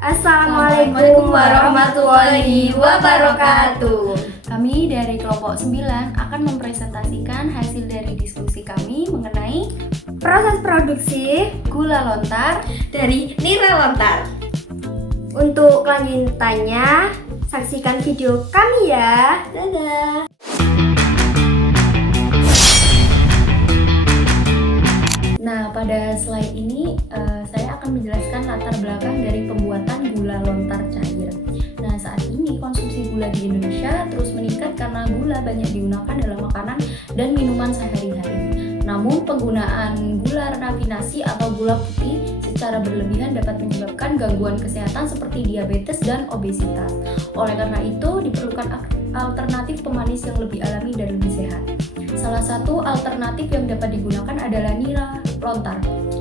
Assalamualaikum warahmatullahi wabarakatuh. Kami dari kelompok 9 akan mempresentasikan hasil dari diskusi kami mengenai proses produksi gula lontar dari nira lontar. Untuk kelanjutannya, saksikan video kami ya. Dadah. Nah, pada slide ini saya akan menjelaskan latar belakang dari pembuatan gula lontar cair. Nah, saat ini konsumsi gula di Indonesia terus meningkat karena gula banyak digunakan dalam makanan dan minuman sehari-hari. Namun, penggunaan gula rafinasi atau gula putih secara berlebihan dapat menyebabkan gangguan kesehatan seperti diabetes dan obesitas. Oleh karena itu, diperlukan alternatif pemanis yang lebih alami dan lebih sehat. Salah satu alternatif yang dapat digunakan adalah nira lontar.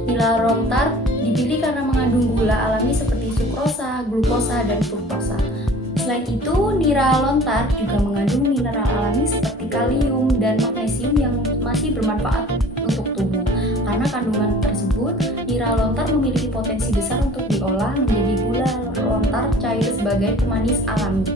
Nira lontar dipilih karena mengandung gula alami seperti sukrosa, glukosa, dan fruktosa. Selain itu, nira lontar juga mengandung mineral alami seperti kalium dan magnesium yang masih bermanfaat untuk tubuh. Karena kandungan tersebut, nira lontar memiliki potensi besar untuk diolah menjadi gula lontar cair sebagai pemanis alami.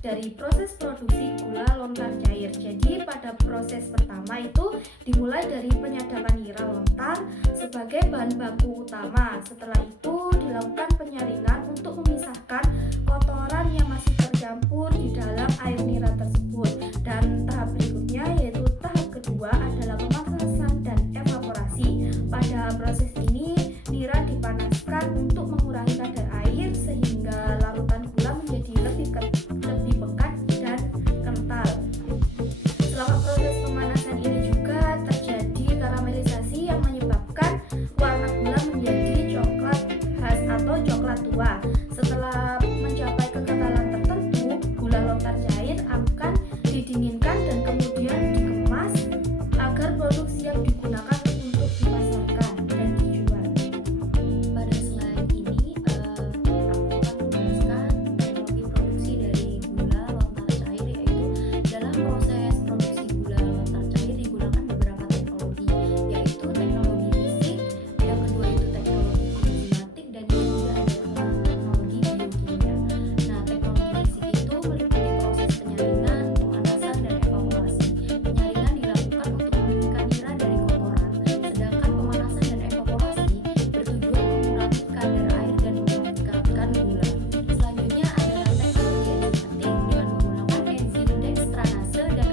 Dari proses produksi gula lontar cair. Jadi pada proses pertama itu dimulai dari penyadapan nira lontar sebagai bahan baku utama. Setelah itu dilakukan penyaringan untuk memisahkan kotoran yang masih tercampur di dalam air nira tersebut. Dan tahap berikutnya yaitu tahap kedua adalah pemanasan dan evaporasi. Pada proses ini nira dipanaskan untuk mengurangi kadar air sehingga larutan gula menjadi lebih pekat dan kental. Selama proses pemanasan ini juga terjadi karamelisasi yang menyebabkan warna gula menjadi coklat khas atau coklat tua. Setelah mencapai kekentalan tertentu, gula lontar cair akan didinginkan dan kemudian dikemas agar produk siap digunakan untuk dipasarkan dan dijual. Pada slide ini aku akan menjelaskan teknologi produksi dari gula lontar cair, yaitu dalam proses produksi gula lontar cair digunakan beberapa teknologi, yaitu teknologi fisik, yang kedua itu teknologi enzimatik, dan yang ketiga adalah teknologi biokimia. Nah, teknologi fisik itu meliputi proses penyaringan, pemanasan, dan evaporasi. Penyaringan dilakukan untuk membersihkan nira dari kotoran, sedangkan pemanasan dan evaporasi bertujuan mengurangi kadar air dan meningkatkan gula. Selanjutnya adalah teknologi enzimatik dengan menggunakan enzim dextranase dan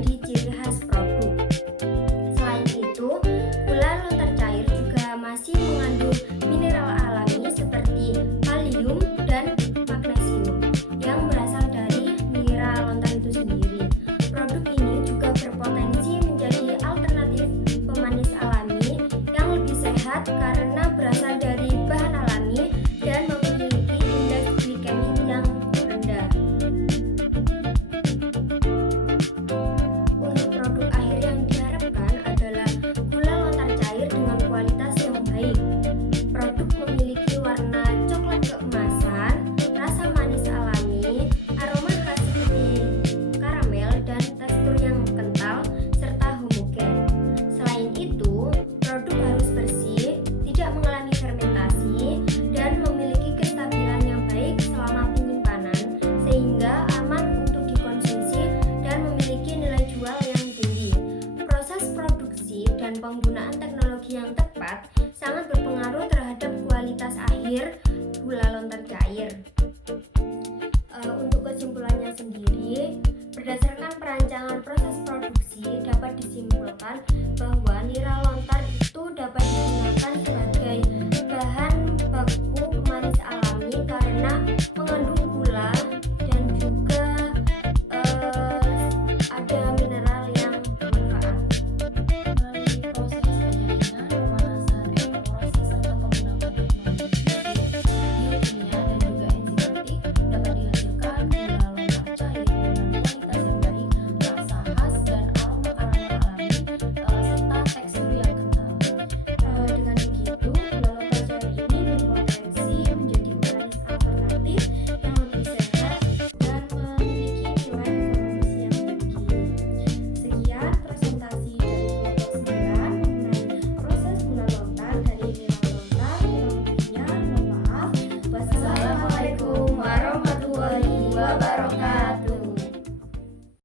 menjadi ciri khas